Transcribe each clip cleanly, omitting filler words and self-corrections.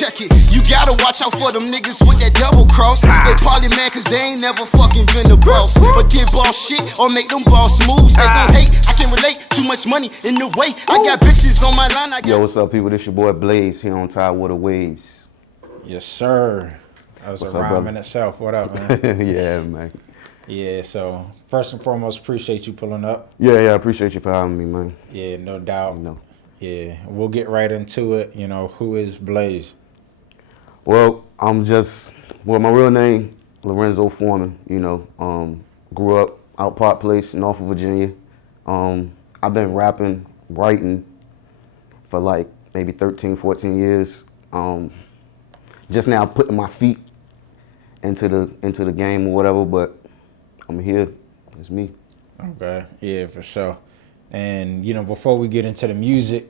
check it. You gotta watch out for them niggas with that double cross. They probably mad cause they ain't never fucking been the boss. But did boss shit or make them boss moves. They gon' hate, I can relate. Too much money in the way. I got bitches on my line. Yo, what's up, people? This your boy Blaze here on Tidewater Waves. Yes, sir. That was What's a up, rhyme brother? in itself. What up, man? Yeah, man. Yeah, so first and foremost, appreciate you pulling up. Yeah, I appreciate you for having me, man. Yeah, no doubt. You know. Yeah, we'll get right into it. You know, who is Blaze? Well, my real name, Lorenzo Foreman, grew up out Park Place, Norfolk, Virginia. I've been rapping, writing for like maybe 13, 14 years. Just now putting my feet into the game or whatever, but I'm here. It's me. Okay, yeah, for sure. And, you know, before we get into the music,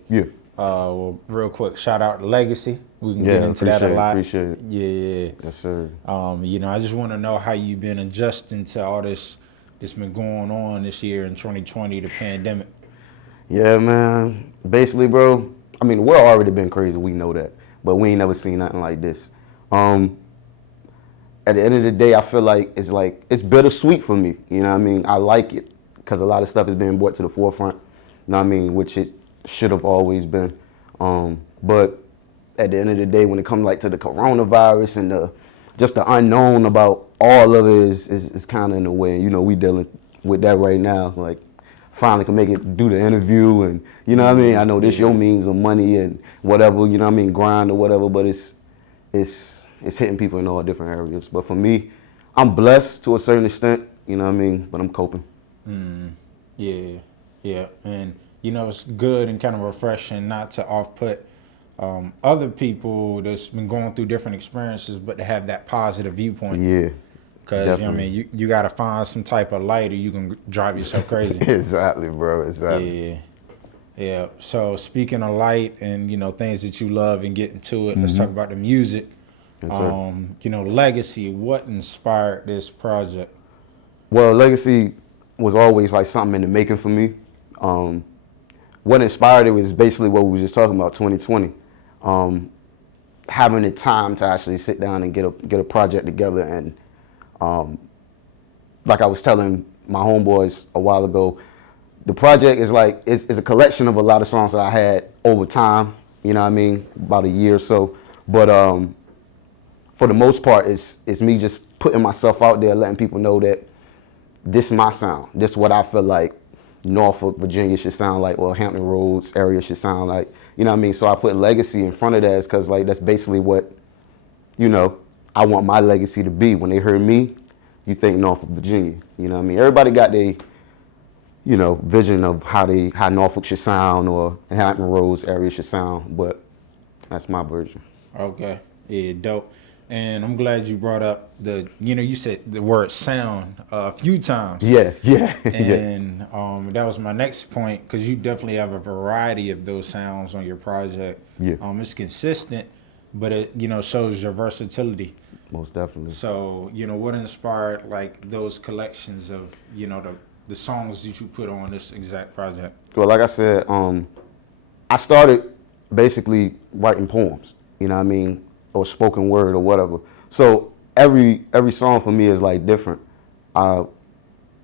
well, real quick, shout out to Legacy. We can get into that a lot. Appreciate it. Yeah. Yes, sir. I just want to know how you've been adjusting to all this that's been going on this year in 2020, the pandemic. Yeah, man. Basically, bro, I mean, the world already been crazy. We know that. But we ain't never seen nothing like this. At the end of the day, I feel like it's bittersweet for me. You know what I mean? I like it because a lot of stuff is being brought to the forefront. You know what I mean? Which it should have always been. But at the end of the day, when it comes like to the coronavirus and just the unknown about all of it is kind of in the way. And, you know, we dealing with that right now. Like, finally can make it do the interview and, you know what I mean? I know this your means of money and whatever, you know what I mean, grind or whatever, but it's hitting people in all different areas. But for me, I'm blessed to a certain extent, you know what I mean, but I'm coping. Yeah. And, you know, it's good and kind of refreshing not to off-put other people that's been going through different experiences, but to have that positive viewpoint. Yeah. Because, you know what I mean, you got to find some type of light or you can drive yourself crazy. Exactly, bro. Exactly. Yeah. So speaking of light and, you know, things that you love and getting to it, let's talk about the music. Yes, sir. You know, Legacy, what inspired this project? Well, Legacy was always like something in the making for me. What inspired it was basically what we were just talking about, 2020. Having the time to actually sit down and get a project together. And like I was telling my homeboys a while ago, the project is like, it's a collection of a lot of songs that I had over time, you know what I mean, about a year or so. But for the most part, it's me just putting myself out there, letting people know that this is my sound. This is what I feel like Norfolk, Virginia should sound like, or Hampton Roads area should sound like, you know what I mean? So I put Legacy in front of that because like that's basically what, you know, I want my legacy to be. When they heard me, you think Norfolk, Virginia, you know what I mean? Everybody got their, you know, vision of how Norfolk should sound or Hampton Roads area should sound, but that's my version. Okay, yeah, dope. And I'm glad you brought up you said the word sound a few times. Yeah. And that was my next point, because you definitely have a variety of those sounds on your project. Yeah. It's consistent, but it, you know, shows your versatility. Most definitely. So, you know, what inspired like those collections of, you know, the songs that you put on this exact project? Well, like I said, I started basically writing poems, you know what I mean, or spoken word or whatever. So every song for me is like different. I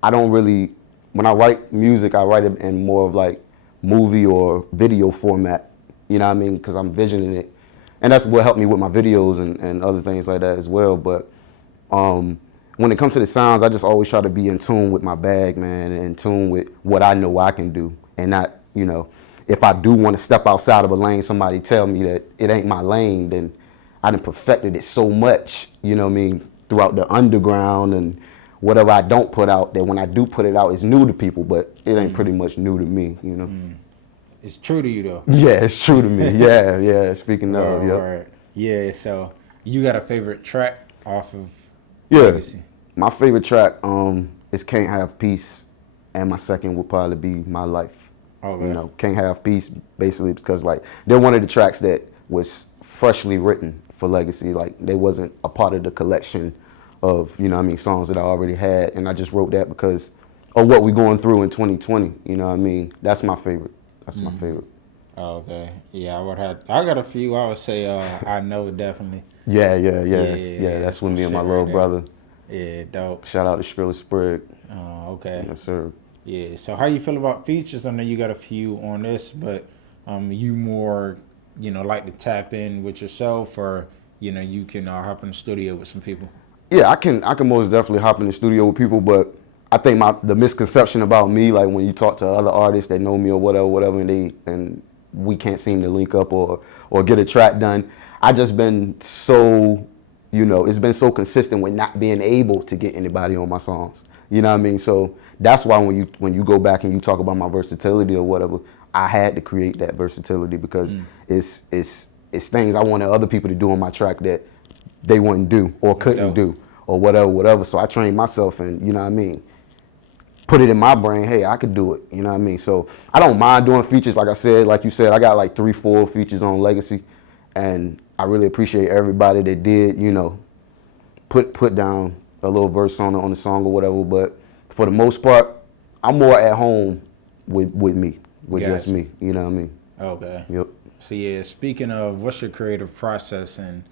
don't really, when I write music, I write it in more of like movie or video format, you know what I mean, because I'm visioning it. And that's what helped me with my videos and other things like that as well. But when it comes to the sounds, I just always try to be in tune with my bag, man, and in tune with what I know I can do. And not, you know, if I do want to step outside of a lane, somebody tell me that it ain't my lane, then I done perfected it so much, you know what I mean, throughout the underground and whatever I don't put out, that when I do put it out, it's new to people, but it ain't pretty much new to me, you know. It's true to you, though. Yeah, it's true to me. Yeah. Speaking of, yeah. Right. Yeah, so you got a favorite track off of Yeah. Legacy? My favorite track is Can't Have Peace, and my second would probably be My Life. Okay. You know, Can't Have Peace basically because like they're one of the tracks that was freshly written for Legacy. Like they wasn't a part of the collection of, you know what I mean, songs that I already had, and I just wrote that because of what we're going through in 2020, you know what I mean? That's my favorite. That's my favorite. Oh, okay. Yeah, I got a few. I would say I know definitely. Yeah. That's with my me and my shit little right there. brother. Yeah, dope. Shout out to Skrilla Sprig. Okay. Yes, sir. Yeah. So how you feel about features? I know you got a few on this, but you more, like to tap in with yourself, or you can hop in the studio with some people. Yeah, I can most definitely hop in the studio with people, but I think the misconception about me, like when you talk to other artists that know me or whatever, and we can't seem to link up or get a track done. I just been so, it's been so consistent with not being able to get anybody on my songs. You know what I mean? So that's why when you go back and you talk about my versatility or whatever, I had to create that versatility because it's things I wanted other people to do on my track that they wouldn't do or couldn't do or whatever. So I trained myself and, you know what I mean, put it in my brain, hey, I could do it. You know what I mean? So I don't mind doing features. Like you said, I got like 3-4 features on Legacy. And I really appreciate everybody that did, put down a little verse on the song or whatever. But for the most part, I'm more at home with me, with just me. You know what I mean? Okay. Yep. So yeah, speaking of, what's your creative process and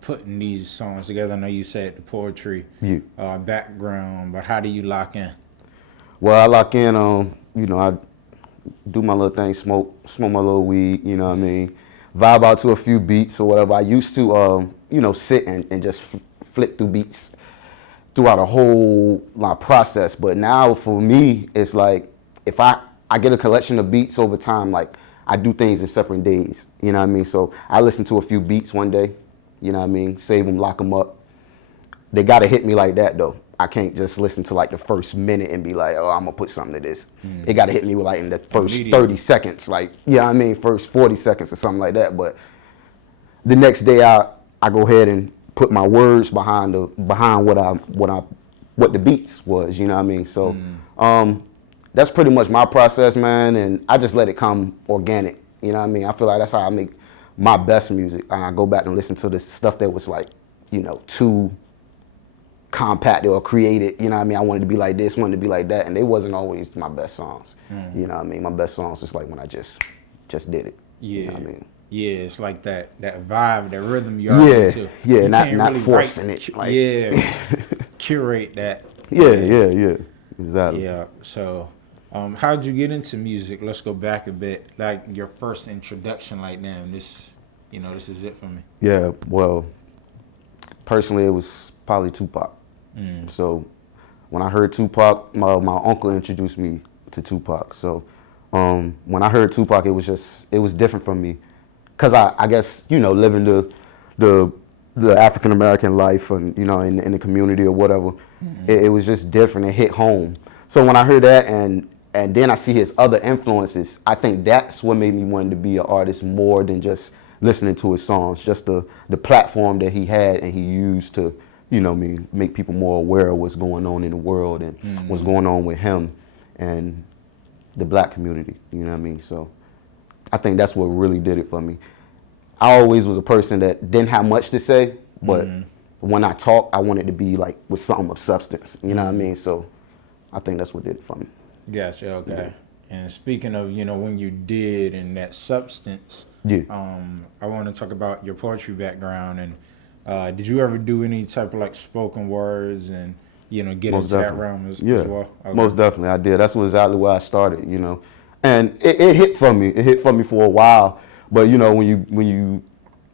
putting these songs together? I know you said the poetry background, but how do you lock in? Well, I lock in on, I do my little thing, smoke my little weed, you know what I mean? Vibe out to a few beats or whatever. I used to, sit and just flip through beats throughout a whole process. But now for me, it's like if I get a collection of beats over time, like I do things in separate days, you know what I mean? So I listen to a few beats one day, you know what I mean? Save them, lock them up. They got to hit me like that though. I can't just listen to like the first minute and be like, oh, I'm gonna put something to this. It got to hit me with like in the first 30 seconds, like, yeah, I mean, first 40 seconds or something like that. But the next day, I go ahead and put my words behind what the beats was, you know what I mean? So that's pretty much my process, man, and I just let it come organic. You know what I mean? I feel like that's how I make my best music. I go back and listen to the stuff that was like, too compacted or created, you know what I mean? I wanted to be like this, wanted to be like that, and they wasn't always my best songs. You know what I mean? My best songs was like when I just did it. Yeah. You know what I mean? Yeah, it's like that vibe, that rhythm you're into. Yeah, you not really forcing it. Like, curate that. Yeah. Exactly. Yeah. So, how'd you get into music? Let's go back a bit. Like your first introduction, like, damn, this is it for me. Yeah, well, personally, it was probably Tupac. So when I heard Tupac, my uncle introduced me to Tupac. So when I heard Tupac, it was different from me, cause I guess living the African American life and in the community or whatever, it was just different. It hit home. So when I heard that and then I see his other influences, I think that's what made me want to be an artist more than just listening to his songs. Just the platform that he had and he used to make people more aware of what's going on in the world and what's going on with him and the black community, you know what I mean? So I think that's what really did it for me. I always was a person that didn't have much to say, but when I talk, I wanted to be like with something of substance, you know what I mean? So I think that's what did it for me. Gotcha, okay. Yeah. And speaking of, when you did and that substance, I want to talk about your poetry background and did you ever do any type of like spoken words and get Most into definitely. that realm as well? Okay. Most definitely I did. That's exactly where I started, and it hit for me. It hit for me for a while, but when you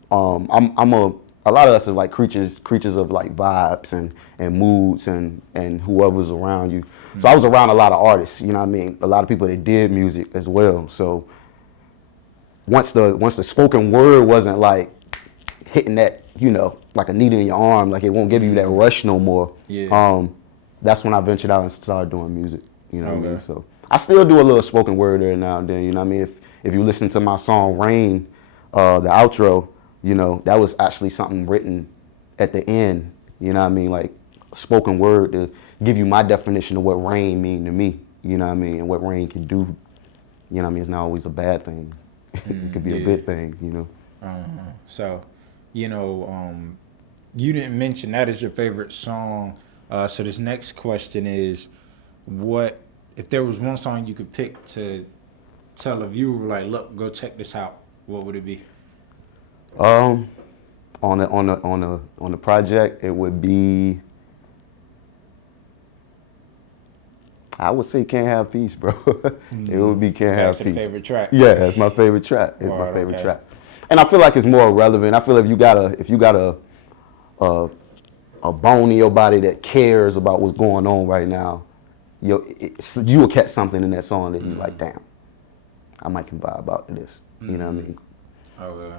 a lot of us is like creatures of like vibes and moods and whoever's around you. So I was around a lot of artists, you know what I mean? A lot of people that did music as well. So once the spoken word wasn't like hitting that, like a needle in your arm, like it won't give you that rush no more. Yeah. That's when I ventured out and started doing music. You know what I mean? So I still do a little spoken word there now and then. You know what I mean? If you listen to my song Rain, the outro, that was actually something written at the end. You know what I mean? Like spoken word to give you my definition of what rain mean to me. You know what I mean? And what rain can do. You know what I mean? It's not always a bad thing. It could be a good thing. So, you didn't mention that as your favorite song. So this next question is, what if there was one song you could pick to tell a viewer, like, look, go check this out, what would it be? On the project, it would be. I would say "Can't Have Peace," bro. It would be "Can't Have Peace." Favorite track. Yeah, it's my favorite track. It's my favorite track, and I feel like it's more relevant. I feel if you got a bone in your body that cares about what's going on right now, you will catch something in that song that you're like, damn, I might can vibe out to this. You know what I mean? Okay.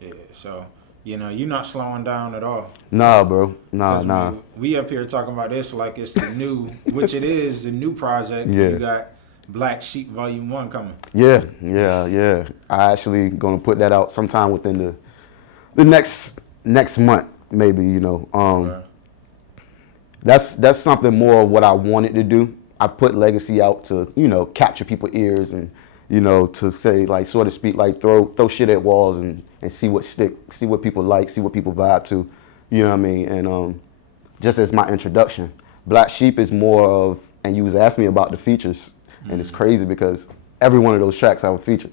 Yeah. So, you're not slowing down at all. Nah, bro. Nah. We up here talking about this like it's the new, which it is, the new project. Yeah. You got Black Sheep Volume 1 coming. Yeah. I actually gonna put that out sometime within the next month, maybe. Okay. That's something more of what I wanted to do. I've put Legacy out to, capture people's ears and, to say, like, so to speak, like throw shit at walls and see what stick, see what people like, see what people vibe to, you know what I mean? And just as my introduction, Black Sheep is more of, and you was asking me about the features, and it's crazy because every one of those tracks have a feature.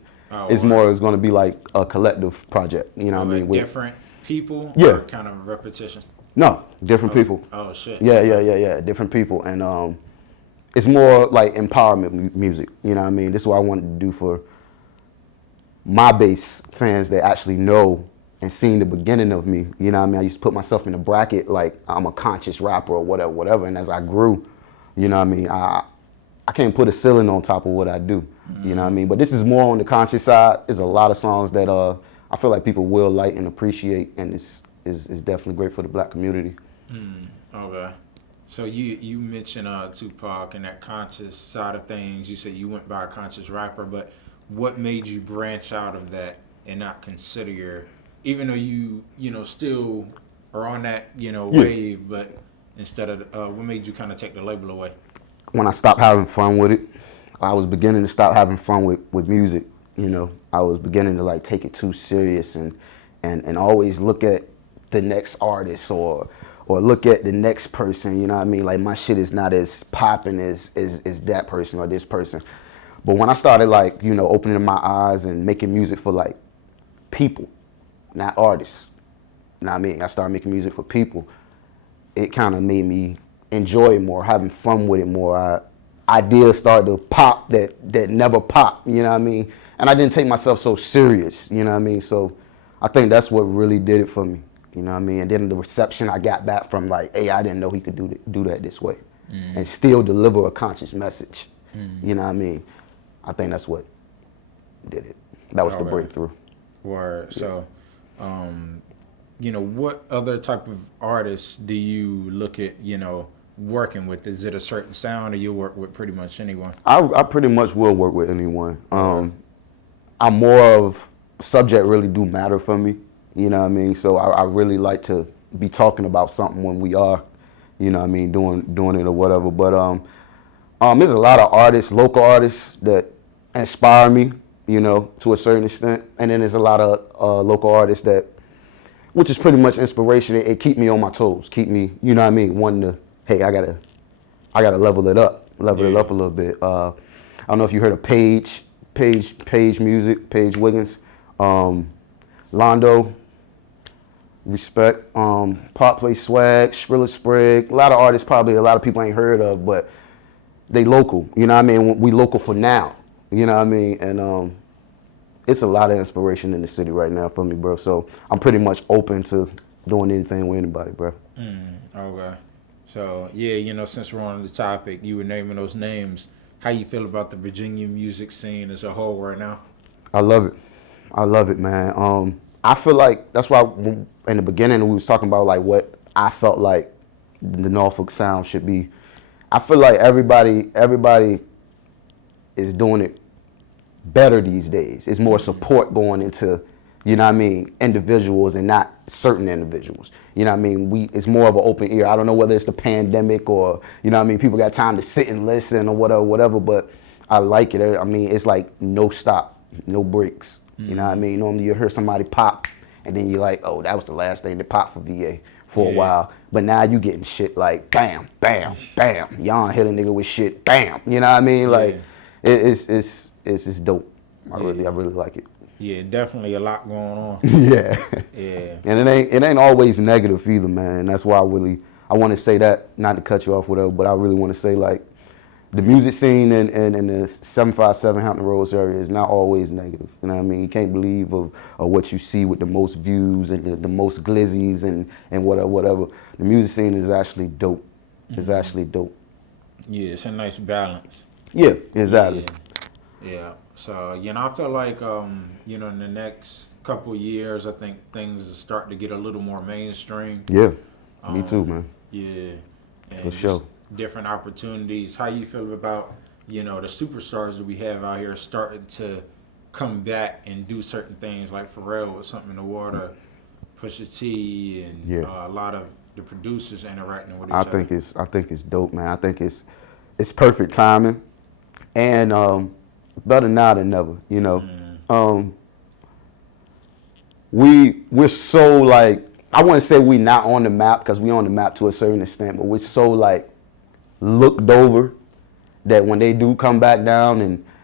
It's going to be like a collective project, you know what I mean? With different people? Yeah. Or kind of repetition? No, different people. Oh, shit. Yeah, different people. And it's more like empowerment music, you know what I mean? This is what I wanted to do for my bass fans that actually know and seen the beginning of me, you know what I mean? I used to put myself in a bracket like I'm a conscious rapper or whatever. And as I grew, you know what I mean? I can't put a ceiling on top of what I do, you know what I mean? But this is more on the conscious side. There's a lot of songs that I feel like people will like and appreciate, and it's definitely great for the Black community. Okay. So you mentioned Tupac and that conscious side of things. You said you went by a conscious rapper, but what made you branch out of that and not consider even though you still are on that wave, but instead of what made you kind of take the label away? When I stopped having fun with it, I was beginning to stop having fun with music. I was beginning to like take it too serious and always look at the next artist or look at the next person, you know what I mean? Like my shit is not as popping as that person or this person. But when I started like, opening my eyes and making music for like people, not artists, you know what I mean? I started making music for people. It kind of made me enjoy it more, having fun with it more. Ideas started to pop that never popped, you know what I mean? And I didn't take myself so serious, you know what I mean? So I think that's what really did it for me. You know what I mean? And then the reception I got back from like, hey, I didn't know he could do that this way and still deliver a conscious message. You know what I mean? I think that's what did it. That was the breakthrough. Word. So, what other type of artists do you look at, working with? Is it a certain sound or you work with pretty much anyone? I pretty much will work with anyone. I'm more of, subject really do matter for me. You know what I mean? So I really like to be talking about something when we are, you know what I mean, doing it or whatever. But there's a lot of artists, local artists that inspire me, to a certain extent. And then there's a lot of local artists that, which is pretty much inspiration. It keep me on my toes, keep me, you know what I mean, wanting to, hey, I gotta level it up a little bit. I don't know if you heard of Paige Music, Paige Wiggins, Londo, Respect, Pop Play Swag, Skrilla Sprague. A lot of artists probably a lot of people ain't heard of, but they local. You know what I mean? We local for now. You know what I mean? And it's a lot of inspiration in the city right now for me, bro. So I'm pretty much open to doing anything with anybody, bro. Okay. So yeah, since we're on the topic, you were naming those names. How you feel about the Virginia music scene as a whole right now? I love it, man. I feel like that's why in the beginning we was talking about like what I felt like the Norfolk sound should be. I feel like everybody is doing it better these days. It's more support going into, you know what I mean, individuals and not certain individuals. You know what I mean? It's more of an open ear. I don't know whether it's the pandemic or, you know what I mean, people got time to sit and listen or whatever, but I like it. I mean, it's like no stop, no breaks. You know what I mean? Normally you hear somebody pop and then you're like, oh, that was the last thing that popped for VA for a while. But now you getting shit like bam, bam, bam. Y'all hit a nigga with shit, bam. You know what I mean? Like it's it's just dope. I really like it. Yeah, definitely a lot going on. Yeah. Yeah. And it ain't always negative either, man. And that's why I want to say that, not to cut you off, whatever, but I really want to say, like, the music scene in the 757 Hampton Roads area is not always negative. You know what I mean? You can't believe of what you see with the most views and the most glizzies and whatever. The music scene is actually dope. It's actually dope. Yeah, it's a nice balance. Yeah, exactly. Yeah. So, I feel like, in the next couple of years, I think things are starting to get a little more mainstream. Yeah, me too, man. Yeah. And For sure. Different opportunities. How you feel about, the superstars that we have out here starting to come back and do certain things, like Pharrell with Something in the Water, Pusha T, and a lot of the producers interacting with each other. I think it's dope, man. I think it's perfect timing, and better now than never. We're so, like, I wouldn't say we not on the map, because we on the map to a certain extent, but we're so, like, looked over that when they do come back down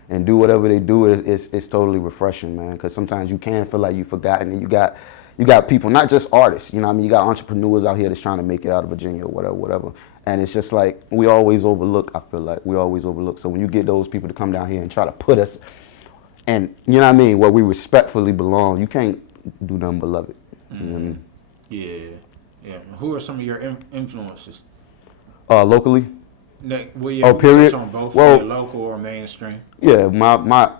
and do whatever they do, it's totally refreshing, man. Because sometimes you can feel like you've forgotten, and you got people, not just artists, you know what I mean? You got entrepreneurs out here that's trying to make it out of Virginia or whatever. And it's just like, we always overlook, I feel like. We always overlook. So when you get those people to come down here and try to put us, and, you know what I mean, where we respectfully belong, you can't do nothing but love it. You know what I mean? Yeah. Who are some of your influences? Locally? Period. Touch on both, local or mainstream. Yeah, my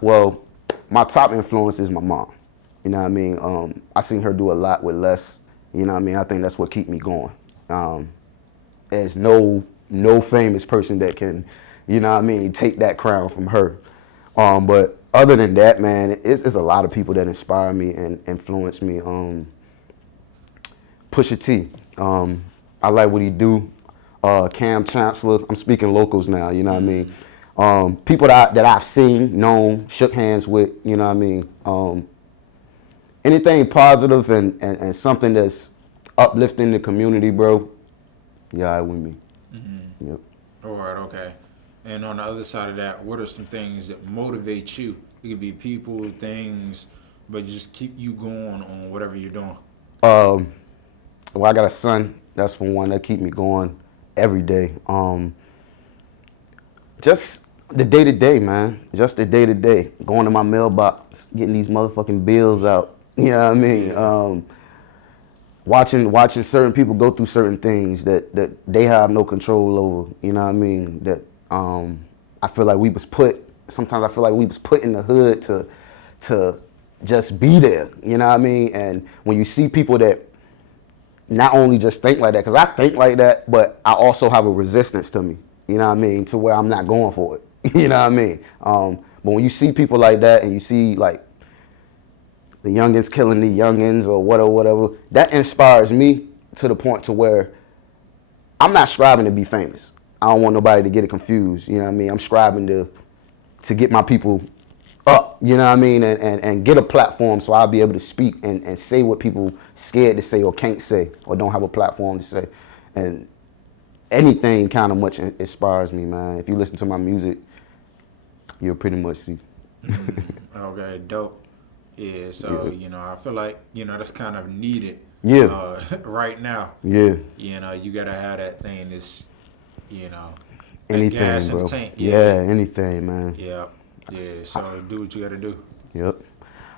top influence is my mom. You know what I mean? I seen her do a lot with less. You know what I mean? I think that's what keep me going. There's no famous person that can, you know what I mean, take that crown from her. But other than that, man, it's a lot of people that inspire me and influence me. Pusha T, I like what he do. Cam Chancellor, I'm speaking locals now, you know what I mean? People that I've seen, known, shook hands with, you know what I mean? Anything positive and something that's uplifting the community, bro, yeah, with me. Yep. All right, okay. And on the other side of that, what are some things that motivate you? It could be people, things, but just keep you going on whatever you're doing. Well, I got a son. That's for one that keep me going every day. Just the day-to-day, man. Just the day-to-day. Going to my mailbox, getting these motherfucking bills out. You know what I mean? Watching certain people go through certain things that they have no control over. You know what I mean? That I feel like we was put in the hood to just be there. You know what I mean? And when you see people that not only just think like that, because I think like that, but I also have a resistance to me. You know what I mean? To where I'm not going for it. You know what I mean? But when you see people like that, and you see like the youngins killing the youngins or whatever, that inspires me to the point to where I'm not striving to be famous. I don't want nobody to get it confused. You know what I mean? I'm striving to get my people up, you know what I mean, and get a platform so I'll be able to speak and say what people scared to say or can't say or don't have a platform to say. And anything kind of much inspires me, man. If you listen to my music, you'll pretty much see. Okay, dope. Yeah, so, I feel like, that's kind of needed right now. Yeah. You got to have that thing that's, anything, gas bro. in the tank. Yeah, anything, man. Yeah. So do what you got to do. Yep.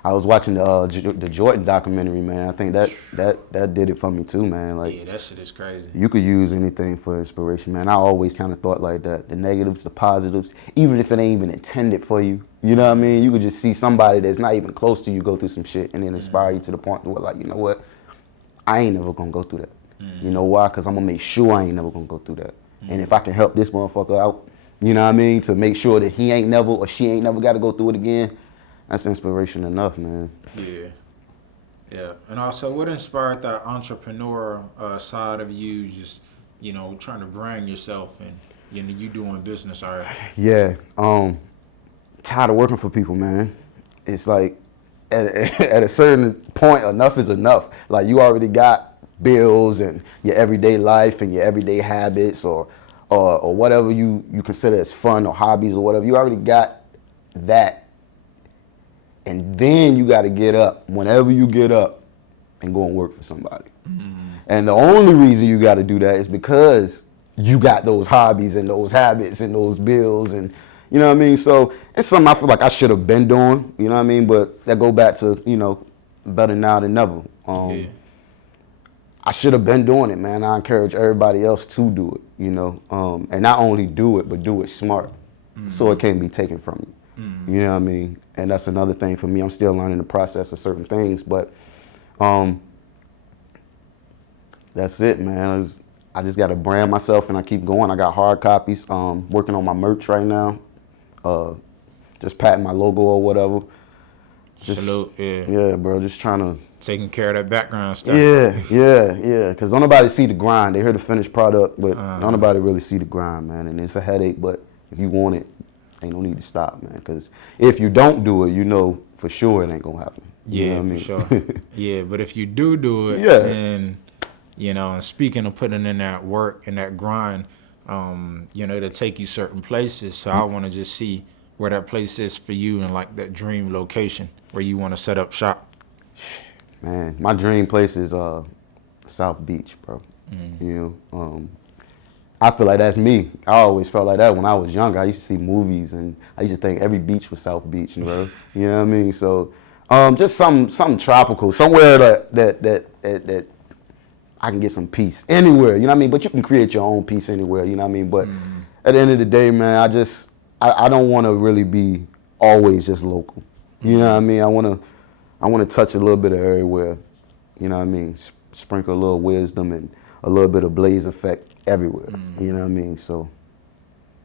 I was watching the Jordan documentary, man. I think that did it for me too, man. Like, yeah, that shit is crazy. You could use anything for inspiration, man. I always kind of thought like that. The negatives, the positives, even if it ain't even intended for you. You know what I mean? You could just see somebody that's not even close to you go through some shit and then inspire you to the point where, like, you know what? I ain't never gonna go through that. You know why? Because I'm gonna make sure I ain't never gonna go through that. And if I can help this motherfucker out, you know what I mean, to make sure that he ain't never or she ain't never got to go through it again, that's inspiration enough, man. Yeah. And also, what inspired that entrepreneur side of you, just, trying to brand yourself and, you doing business, all right? Yeah. Tired of working for people, man. It's like, at a certain point, enough is enough. Like, you already got bills and your everyday life and your everyday habits or whatever you consider as fun or hobbies or whatever. You already got that And then you got to get up whenever you get up and go and work for somebody. And the only reason you got to do that is because you got those hobbies and those habits and those bills, and you know what I mean? So it's something I feel like I should have been doing, you know what I mean? But that go back to, you know, better now than never. I should have been doing it, man. I encourage everybody else to do it, you know, and not only do it, but do it smart, so it can't be taken from you. You know what I mean? And that's another thing for me. I'm still learning the process of certain things, but that's it, man. I just got to brand myself, and I keep going. I got hard copies. Working on my merch right now. Just patting my logo or whatever. Salute, yeah. Yeah, bro. Just trying to taking care of that background stuff. Yeah. Because don't nobody see the grind. They hear the finished product, but don't nobody really see the grind, man. And it's a headache, but if you want it, ain't no need to stop, man. Because if you don't do it, you know for sure it ain't gonna happen. You know what I mean? Sure. Yeah, but if you do it, then, you know, and speaking of putting in that work and that grind, you know, it'll take you certain places. So I want to just see where that place is for you and like that dream location where you want to set up shop. Man, my dream place is South Beach, bro. You know, I feel like that's me. I always felt like that when I was younger. I used to see movies, and I used to think every beach was South Beach, bro. You know what I mean? So, just something tropical, somewhere that I can get some peace anywhere. You know what I mean? But you can create your own peace anywhere. You know what I mean? But at the end of the day, man, I don't want to really be always just local. You know what I mean? I want to touch a little bit of everywhere. You know what I mean? Sprinkle a little wisdom and a little bit of blaze effect everywhere. You know what I mean? So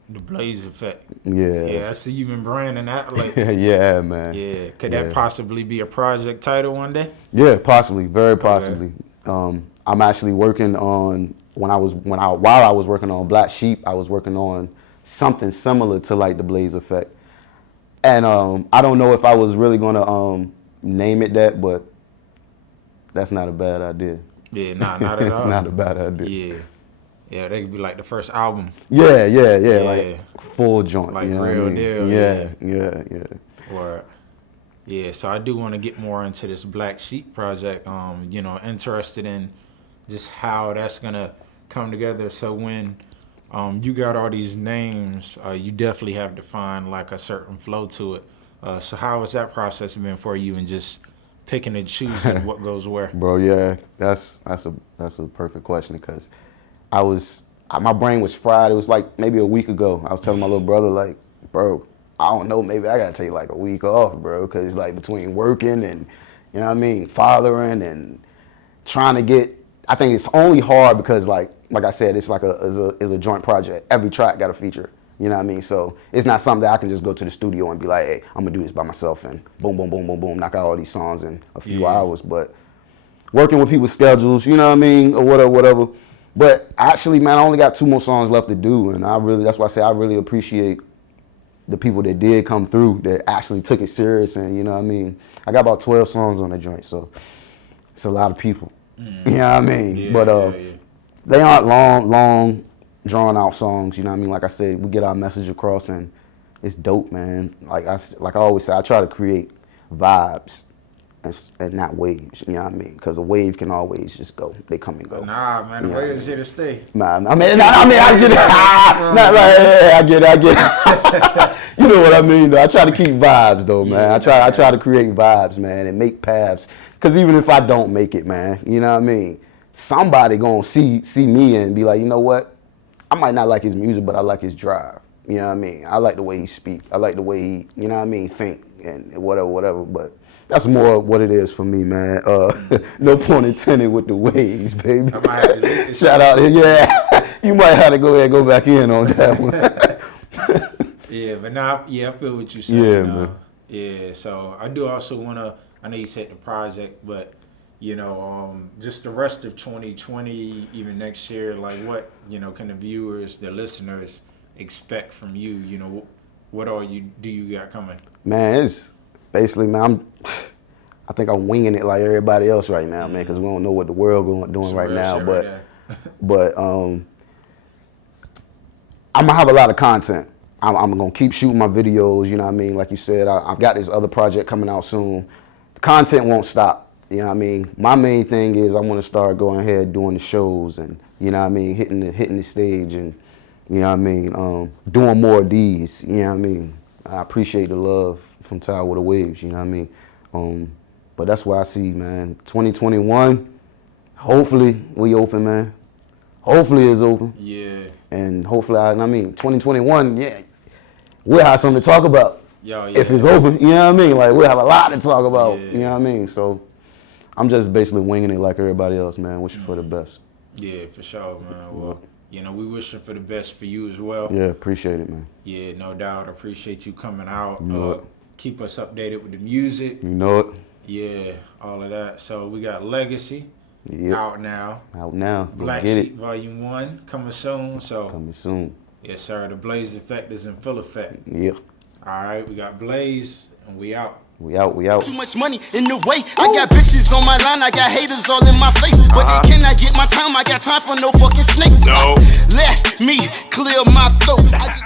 the blaze effect. Yeah, I see you've been branding that like yeah, man. Yeah, could that possibly be a project title one day? Yeah, possibly, very possibly. Okay. I'm actually working on while I was working on Black Sheep, I was working on something similar to like the blaze effect. And I don't know if I was really gonna name it that, but that's not a bad idea. Yeah, not at all. It's not a bad idea. Yeah, they could be like the first album. Yeah, like full joint. Like you know real what I mean? deal. Yeah. Or yeah, so I do want to get more into this Black Sheep project. You know, interested in just how that's gonna come together. So when you got all these names, you definitely have to find like a certain flow to it. So how has that process been for you, and just picking and choosing what goes where? Bro, yeah, that's a perfect question, because my brain was fried. It was like maybe a week ago. I was telling my little brother, like, bro, I don't know, maybe I gotta take like a week off, bro, because like between working and, you know what I mean, fathering and trying to get, I think it's only hard because like I said, it's like a joint project. Every track got a feature. You know what I mean? So it's not something that I can just go to the studio and be like, hey, I'm gonna do this by myself and boom, boom, boom, boom, boom, knock out all these songs in a few hours. But working with people's schedules, you know what I mean, or whatever. But actually, man, I only got 2 more songs left to do, and that's why I say I really appreciate the people that did come through, that actually took it serious, and you know what I mean. I got about 12 songs on the joint, so it's a lot of people. You know what I mean? But they aren't long, drawn out songs. You know what I mean? Like I said, we get our message across, and it's dope, man. Like I always say, I try to create vibes and not waves. You know what I mean? Because a wave can always just go. They come and go. Nah, man, the wave is here to stay. Man, I get it. I get it. You know what I mean, though. I try to keep vibes, though, man. I try to create vibes, man, and make paths. Because even if I don't make it, man, you know what I mean, somebody gonna see me and be like, you know what? I might not like his music, but I like his drive. You know what I mean? I like the way he speak. I like the way he, you know what I mean, think and whatever. But that's more what it is for me, man. No pun intended with the waves, baby. Shout out, yeah. You might have to go ahead and go back in on that one. Yeah, but now, I feel what you're saying. Yeah, man. Yeah, so I do also want to, I know you said the project, but, you know, just the rest of 2020, even next year, like what, you know, can the viewers, the listeners expect from you? You know, what do you got coming? Man, it's basically, man, I think I'm winging it like everybody else right now, man, because we don't know what the world doing right now. But I'm gonna have a lot of content. I'm gonna keep shooting my videos. You know what I mean? Like you said, I've got this other project coming out soon. The content won't stop. You know what I mean? My main thing is I want to start going ahead doing the shows and, you know what I mean, hitting the stage and, you know what I mean, doing more of these. You know what I mean? I appreciate the love from Tidewater Waves. You know what I mean? But that's what I see, man. 2021. Hopefully we open, man. Hopefully it's open. Yeah. And hopefully, 2021, yeah, we'll have something to talk about. Yeah. If it's open, you know what I mean? Like, we'll have a lot to talk about, Yeah. you know what I mean? So I'm just basically winging it like everybody else, man, wishing for the best. Yeah, for sure, man. Well, you know, we wishing for the best for you as well. Yeah, appreciate it, man. Yeah, no doubt. Appreciate you coming out. You know it. Keep us updated with the music. You know it. Yeah, all of that. So we got Legacy out now. Out now. Black Get Sheep it. Volume 1 coming soon. So Coming soon. yes, sir. The Blaze Effect is in full effect. Yeah. All right, we got Blaze, and we out. We out. Too much money in the way. I got bitches on my line, I got haters all in my face. But they cannot get my time, I got time for no fucking snakes. No. Let me clear my throat. I just